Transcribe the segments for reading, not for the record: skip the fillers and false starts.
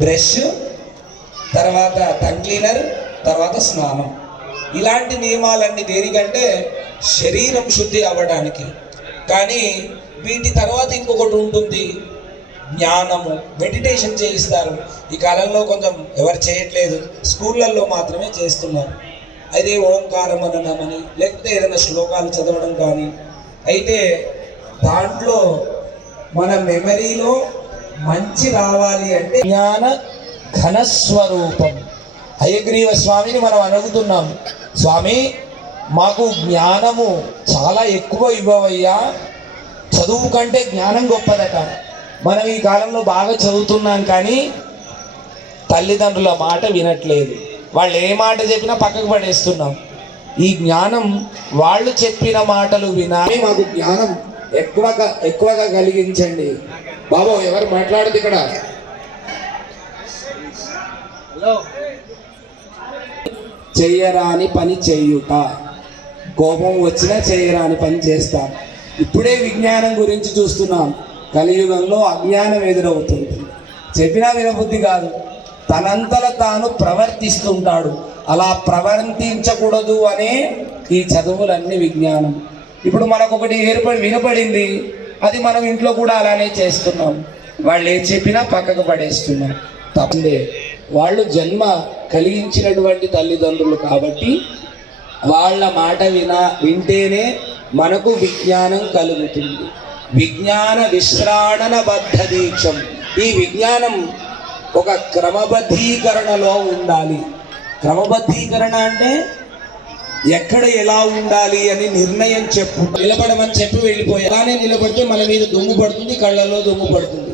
Brush, తర్వాత tongue cleaner, తర్వాత స్నానం. ఇలాంటి నియమాలన్నీ దేనికంటే శరీరం శుద్ధి అవ్వడానికి. కానీ వీటి తర్వాత ఇంకొకటి ఉంటుంది, జ్ఞానము. మెడిటేషన్ చేయిస్తారు. ఈ కాలంలో కొంచెం ఎవరు చేయట్లేదు, స్కూళ్ళల్లో మాత్రమే చేస్తున్నారు. అదే ఓంకారం అనమని, లేకపోతే ఏదైనా శ్లోకాలు చదవడం కానీ. అయితే దాంట్లో మన మెమరీలో మంచి రావాలి అంటే జ్ఞాన ఘనస్వరూపం. హయగ్రీవ స్వామిని మనం అడుగుతున్నాం, స్వామి మాకు జ్ఞానము చాలా ఎక్కువ ఇవ్వవయ్యా, చదువు కంటే జ్ఞానం గొప్పదట. మనం ఈ కాలంలో బాగా చదువుతున్నాం కానీ తల్లిదండ్రుల మాట వినట్లేదు. వాళ్ళు ఏ మాట చెప్పినా పక్కకు పడేస్తున్నాం. ఈ జ్ఞానం వాళ్ళు చెప్పిన మాటలు వినాలి. మాకు జ్ఞానం ఎక్కువగా కలిగించండి. బాబు ఎవరు మాట్లాడదు ఇక్కడ? చెయ్యరాని పని చెయ్యుట, కోపం వచ్చినా చేయరాని పని చేస్తాం. ఇప్పుడే విజ్ఞానం గురించి చూస్తున్నాం. కలియుగంలో అజ్ఞానం ఎదురవుతుంది. చెప్పినా వినబుద్ధి కాదు, తనంతల తాను ప్రవర్తిస్తుంటాడు. అలా ప్రవర్తించకూడదు అనే ఈ చదువులన్నీ విజ్ఞానం. ఇప్పుడు మనకు ఒకటి వినపడింది, అది మనం ఇంట్లో కూడా అలానే చేస్తున్నాం. వాళ్ళు ఏం చెప్పినా పక్కకు పడేస్తున్నాం. తప్పే, వాళ్ళు జన్మ కలిగించినటువంటి తల్లిదండ్రులు కాబట్టి వాళ్ళ మాట వింటేనే మనకు విజ్ఞానం కలుగుతుంది. విజ్ఞాన విశ్రాణన బద్ధ దీక్షం. ఈ విజ్ఞానం ఒక క్రమబద్ధీకరణలో ఉండాలి. క్రమబద్ధీకరణ అంటే ఎక్కడ ఎలా ఉండాలి అని నిర్ణయం నిలబడమని చెప్పి వెళ్ళిపోయి అలానే నిలబడితే మన మీద దుమ్ము పడుతుంది, కళ్ళల్లో దుమ్ము పడుతుంది.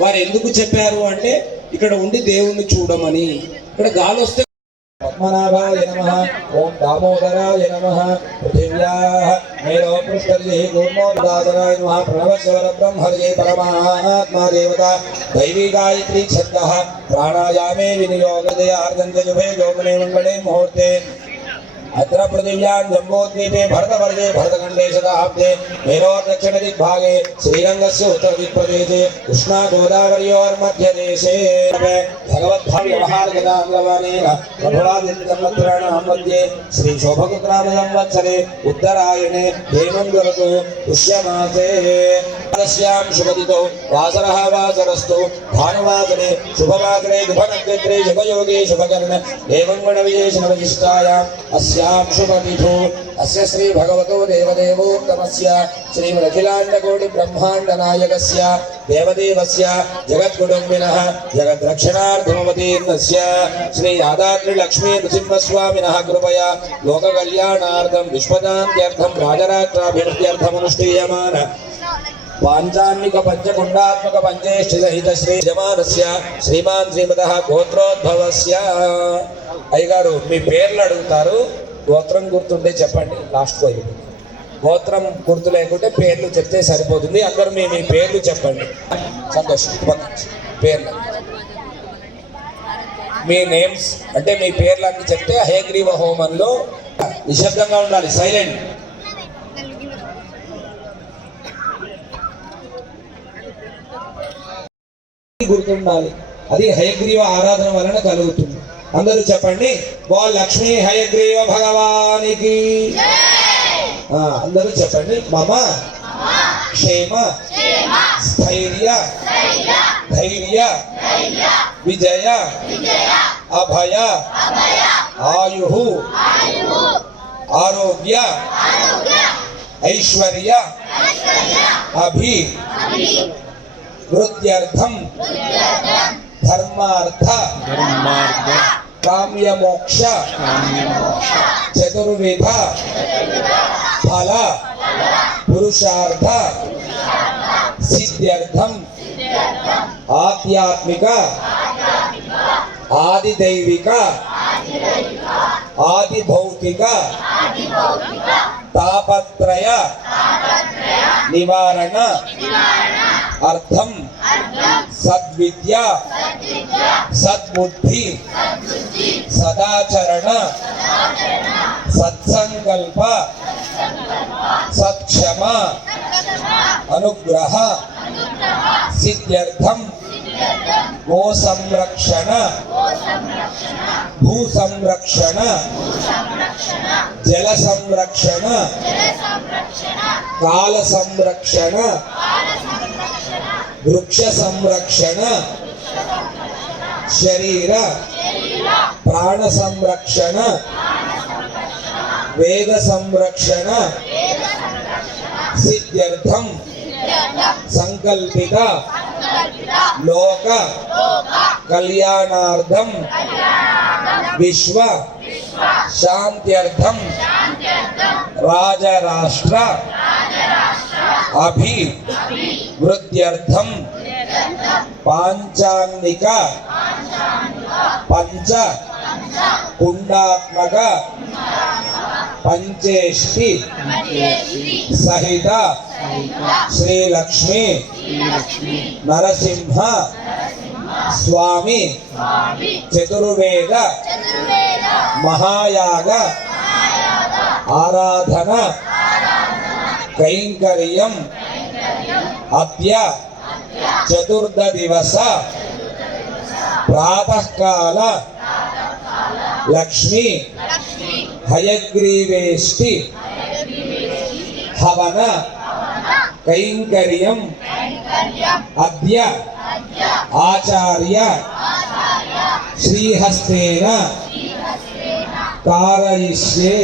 వారు ఎందుకు చెప్పారు అంటే ఇక్కడ ఉండి దేవుణ్ణి చూడమని. ఇక్కడ గాలి వస్తే పద్మనాభాయ నమః, ఓం దామోదరాయ నమః, పృథివ్యాః మేరోపృష్ఠర్యై కూర్మోదాదరాయ నమః, ప్రణవస్వర బ్రహ్మర్యై పరమాత్మా దేవత దైవీ గాయత్రీ ఛందః ప్రాణాయామే వినియోగదయార్ధంజుభే యోగనే మంగళే ముహూర్తే अत्र पृथिव्यां जम्बोद्वीपे भरतवर्गे भरतखण्डे शताब्दे मेरोर्दक्षिण दिग्भागे श्रीरङ्गस्य उत्तरदिक्प्रदेशे कृष्णा गोदावर्योर्मध्यदेशे भगवद्भाव्यवहारगदाङ्गवानेन प्रभवादित्यसंवत्सराणां मध्ये श्रीशोभकृतनामसंवत्सरे उत्तरायणे हेमन्तऋतौ पुष्यमासे तस्यां शुभदितौ वासरः वासरस्तु भानुवासरे शुभवासरे शुभनक्षत्रे शुभयोगे शुभकर्ण एवं गुणविशेषणविशिष्टायाम् अस्यां शुभतिथौ अस्य श्री भगवतो देवदेवोत्तमस्य श्रीमदखिलाण्डकोटि ब्रह्माण्ड नायकस्य देवदेवस्य जगद्कुटुम्बिनः जगद्रक्षणार्थमवतीर्णस्य श्री यादाद्रि लक्ष्मी नृसिंहस्वामिनः कृपया लोककल्याणार्थं विश्वशान्त्यर्थं राजराष्ट्राभिवृद्ध्यर्थमनुष्ठीयमान पांचान्निक पंचकुंडात्मक पंचेष्टि सहित श्री यजमानस्य श्रीमान् श्रीमतः गोत्रोद्भवस्य అయ్యగారు మీ పేర్లు అడుగుతారు, గోత్రం గుర్తుంటే చెప్పండి. లాస్ట్ పోయి గోత్రం గుర్తు లేకుంటే పేర్లు చెప్తే సరిపోతుంది. అందరూ మీ పేర్లు చెప్పండి. సంతోషం. పేర్లు మీ నేమ్స్ అంటే మీ పేర్లు అన్ని చెప్తే హయగ్రీవ హోమంలో నిశ్శబ్దంగా ఉండాలి, సైలెంట్. గుర్తుండాలి. అది హయగ్రీవ ఆరాధన వలన కలుగుతుంది. అందరూ చెప్పండి, బో లక్ష్మీ హయగ్రీవ భగవానికి. అందరూ చెప్పండి, మమ క్షేమ స్థైర్య ధైర్య విజయ అభయ ఆయు ఆరోగ్య ఐశ్వర్య అభి వృత్యర్థం ధర్మార్థ కామ్య మోక్ష చతుర్విధ ఫల పురుషార్థ సిద్ధ్యర్థం ఆధ్యాత్మిక ఆదిదైవిక ఆదిభౌతిక తాపత్రయ నివారణ అర్థం సద్విద్య సద్బుద్ధి సదాచరణ సత్సంకల్ప సత్క్షమ అనుగ్రహ సిద్ధ్యర్థం గో సంరక్షణ, భూ సంరక్షణ, జల సంరక్షణ, కాల సంరక్షణ, వృక్ష సంరక్షణ, శరీర ప్రాణ సంరక్షణ, వేద సంరక్షణ, సిద్ధ్యర్థం సంకల్పిత లోక కళ్యాణార్థం విశ్వ శాంత్యర్థం రాజరాష్ట్ర అభివృద్ధ్యర్థం పాంచాన్నిక పంచ కుండాత్మక పంచేష్టి సహిత శ్రీలక్ష్మి నరసింహ స్వామి చతుర్వేద మహాయాగ ఆరాధన కైంకర్యం అద్య చతుర్థ దివస ప్రాతకాల లక్ష్మీ హయగ్రీవేష్టి హవన కైంకర్యం అద్య ఆచార్య శ్రీహస్తేన కారయిష్యే.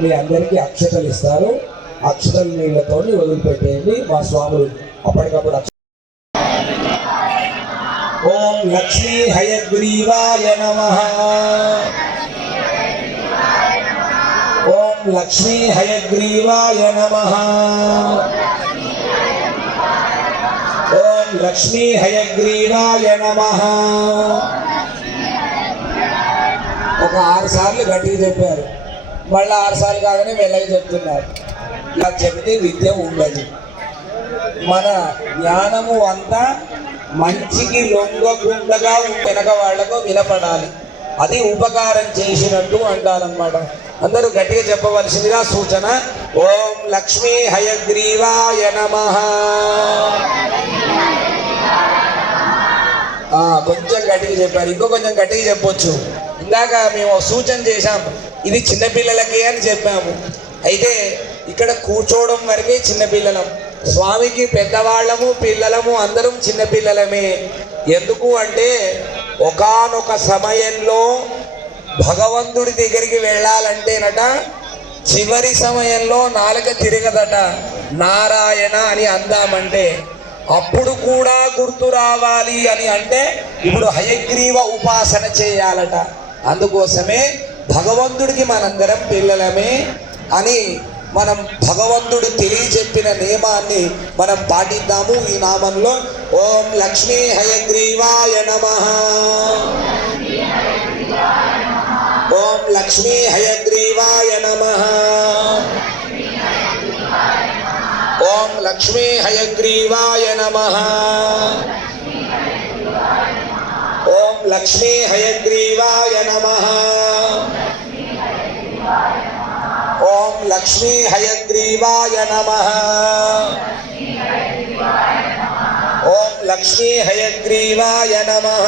మీ అందరికీ అక్షతలు ఇస్తారు, అక్షతలు నీళ్లతో వదిలిపెట్టేయండి. మా స్వాములు అప్పటికప్పుడు ఓం లక్ష్మీ హయగ్రీవాయ నమః. ఓం లక్ష్మీ హయగ్రీవాయ నమః. ఓం లక్ష్మీ హయగ్రీవాయ నమః. ఒక 6 సార్లు గట్టిగా చెప్పారు, మళ్ళీ 6 సార్లు కాగానే మెల్లగా చెప్తున్నారు. ఇలా చెబితే విద్య ఉండదు. మన జ్ఞానము అంతా మంచికి లొంగకుండా వెనక వాళ్లకు వినపడాలి. అది ఉపకారం చేసినట్టు అంటారన్నమాట. అందరూ గట్టిగా చెప్పవలసిందిగా సూచన. ఓం లక్ష్మీ హయగ్రీవాయ నమః. కొంచెం గట్టిగా చెప్పారు, ఇంకో కొంచెం గట్టిగా చెప్పొచ్చు. ఇందాక మేము సూచన చేశాం, ఇది చిన్నపిల్లలకి అని చెప్పాము. అయితే ఇక్కడ కూర్చోవడం వరకే చిన్నపిల్లలం, స్వామికి పెద్దవాళ్ళము పిల్లలము అందరం చిన్నపిల్లలమే. ఎందుకు అంటే ఒకానొక సమయంలో భగవంతుడి దగ్గరికి వెళ్ళాలంటేనట చివరి సమయంలో నాలుక తిరగదట. నారాయణ అని అందామంటే అప్పుడు కూడా గుర్తు రావాలి అని అంటే ఇప్పుడు హయగ్రీవ ఉపాసన చేయాలట. అందుకోసమే భగవంతుడికి మనందరం పిల్లలమే అని మనం భగవంతుడు తెలియజెప్పిన నియమాన్ని మనం పాటిద్దాము. ఈ నామంలో ఓం లక్ష్మీ హయగ్రీవాయ నమః. ఓం లక్ష్మీ హయగ్రీవాయ నమః. ఓం లక్ష్మీ హయగ్రీవాయ నమః. ఓం లక్ష్మీ హయగ్రీవాయ నమః. ఓం లక్ష్మీ హయగ్రీవాయ నమః. ఓం లక్ష్మీ హయగ్రీవాయ నమః.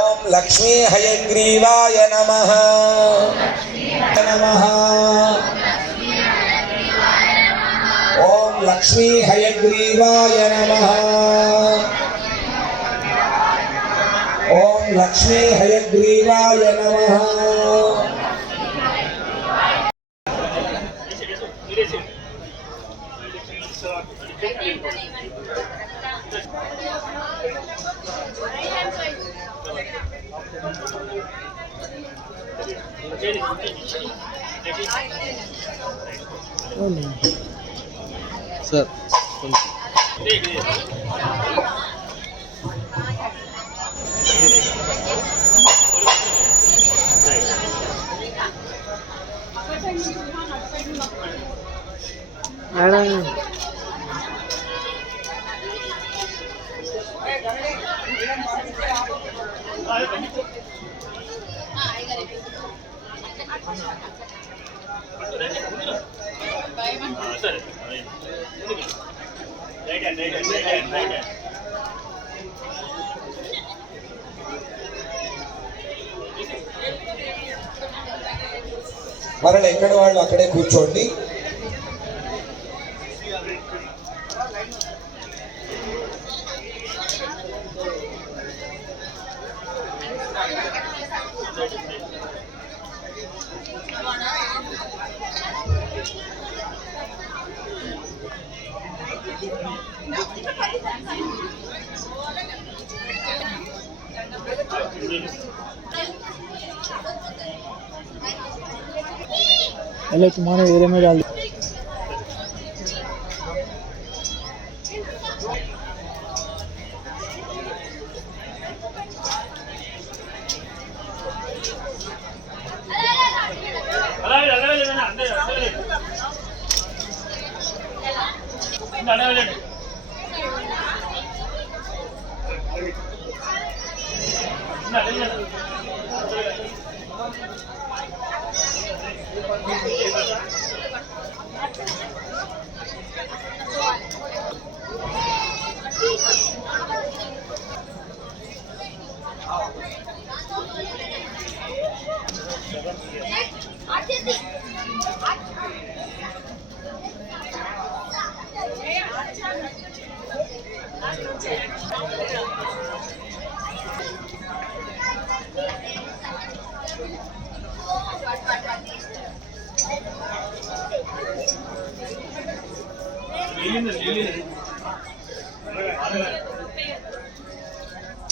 ఓం లక్ష్మీ హయగ్రీవాయ నమః. నమః. ఓం లక్ష్మీ హయగ్రీవాయ నమః. ఓం లక్ష్మీ హయగ్రీవాయ నమః. సార్ మరలా ఎక్కడ వాళ్ళు అక్కడే కూర్చోండి. पहले तुम्हारे एरिया में डाल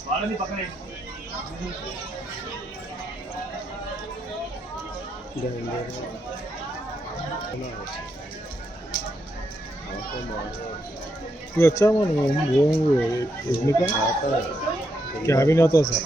వాళ్ళని పక్కన अच्छा मन वो एग्निका क्या भी नहीं होता सर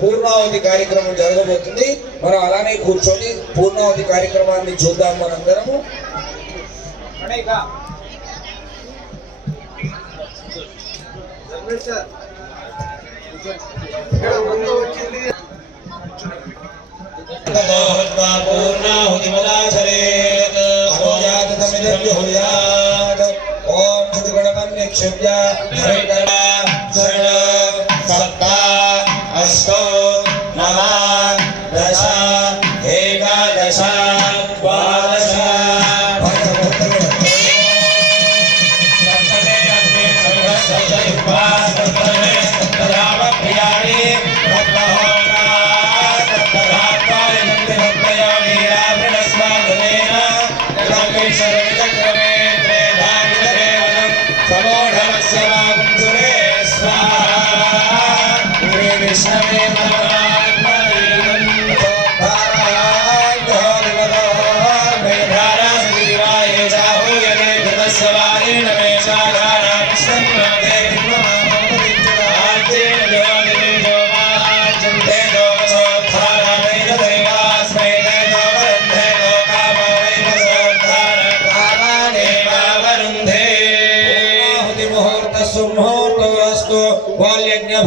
పూర్ణావతి కార్యక్రమం జరగబోతుంది. మనం అలానే కూర్చొని పూర్ణావతి కార్యక్రమాన్ని చూద్దాం మనందరము. अष्टो नव दश एकादश द्वादश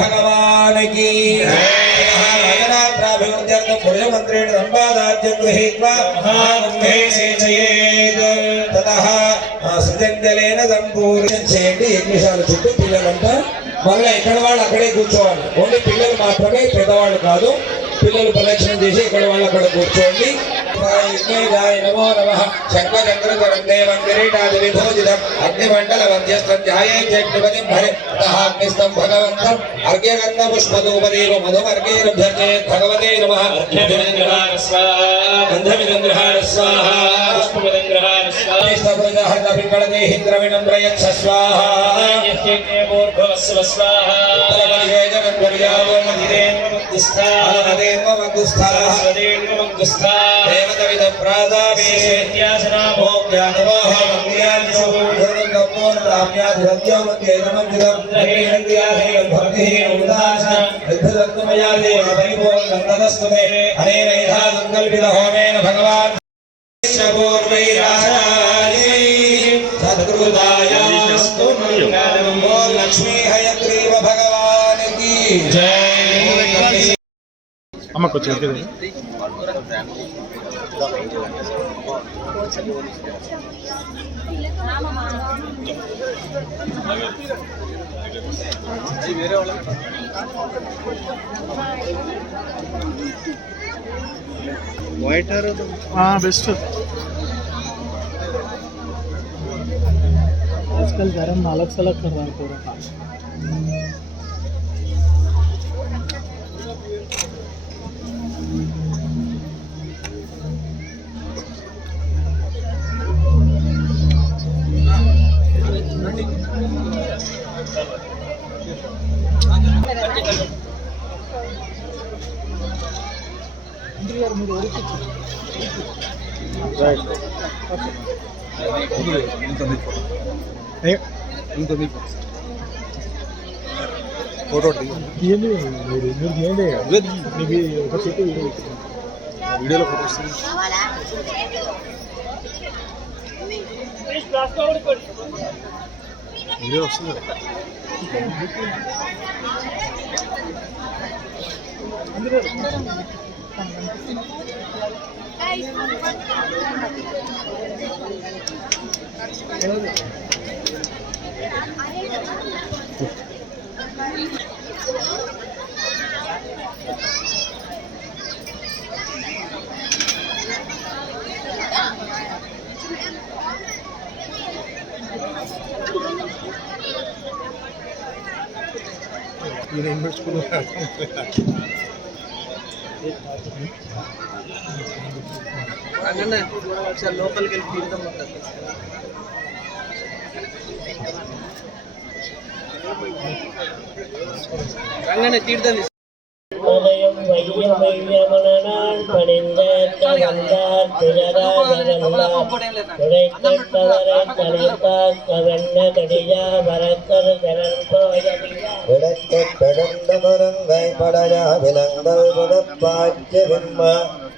भगवान की पुरुषमन्त्रेण संवादाद्यं गृहीत्वा महाकुम्भे सेचयेत् ततः సృజంజలేన సంపూర్ణం చేయండి. 7 నిమిషాలు చుట్టూ పిల్లలంతా మళ్ళీ ఎక్కడ వాళ్ళు అక్కడే కూర్చోవాలి. ఓన్లీ పిల్లలు మాత్రమే, పెద్దవాళ్ళు కాదు. పిల్లలు ప్రదక్షిణ చేసి ఇక్కడ వాళ్ళు అక్కడ కూర్చోండి. నమో నమః శంఖచక్రధరం దేవం కిరీటాది విభూషితం అగ్నిమండల మధ్యస్థం ధ్యాయేత్యగ్నిపతిం భరతః భగవంతం అర్ఘ్యగంధ పుష్పధూపదీప మధుమర్గైరభ్యర్చేత్ భగవతే నమః. గంధమిదం గృహాణ స్వాహా పుష్పమిదం గృహాణ స్వాహా हृद पिंगलदेहि द्रविणं प्रयच्छ स्वाहा यज्ञे मूर्भवस्व स्वाहा उत्तरपरिषेजनद्वर्यावो मधिरेन्व मग्गुस्था अलनदेन्व मग्गुस्था स्वदेन्व मग्गुस्था देवतविद प्रादावे विद्यासनामो ज्ञानमोह मंगयादिषु योगंगमोन प्राप्याधिरत्यो मध्येनमज्जिदं नहिरन्द्याहे भक्तिः उदास विद्धदत्तमया देव परिपूर्णन्तदस्तुते अनेन इधा संकल्पितहोमेन भगवान् सद्गुरुदायास्तु मंगलम्। ओम लक्ष्मी हयग्रीव भगवान की जय। అమ్మ కొంచెం ఎక్కింది. వైట్ बेस्ट आजकल गरम अलग सलग कर रहा है पूरा ఫోటో తీయండి మీరు తీయండి మీకు ఒక చెట్టు వీడియోలో ఫోటో వస్తుంది వీడియో వస్తుంది ఈయన ఇన్వెస్ట్కున్నారు లోపలికి వెళ్ళి తీర్థం రంగనే తీర్థం உதயம் வையம் வையமனால் பணிந்தேற்ற வந்தார் துயராஜகல்லார் துடைத்தவரை தலைத்தாக்க வெண்ண கடியா வரக்கர் கரன் போயவியா விளக்கெட்டெழுந்த முருங்கை படையா விலங்கல் புதப்பாய்ச்சி விம்ம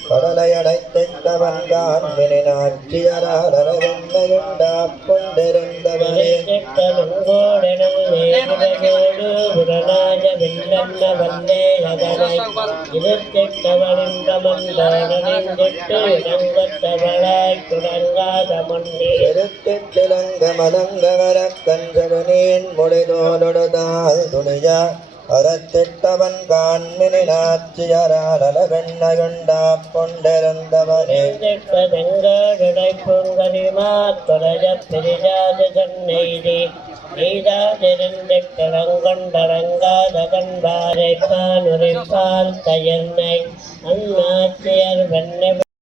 கடலையடைத்தவன்கான் மினாட்சியராடரவிண்ணையுண்டா கொண்டிருந்தவரே திட்டலுங்கோடெனல் நேரிடமோடு புரணாஜ வில்லன்ன வந்தே அதனை இருத்திட்டவனின்றமந்தோடனிந்திட்டு இளங்கத்தவளாய் துடங்காத மண்ணே திருத்திலங்க மலங்க வரக்கஞ்சடுனீன் முடிதோலொடுதால் துணியா அறத்திட்டவன் காண்மினாட்சியராடல வெண்ணையுண்டா கொண்டிருந்தவனே தெங்கடை பொங்கலிமா தொலைய பிரிஜாது கண்ணெய்தி எய்தாதிருந்திட்டரங்கொண்டரங்காத கண்பாரை பால் உரைப்பால் தயர்னை அந்நாச்சியர் வெண்ணை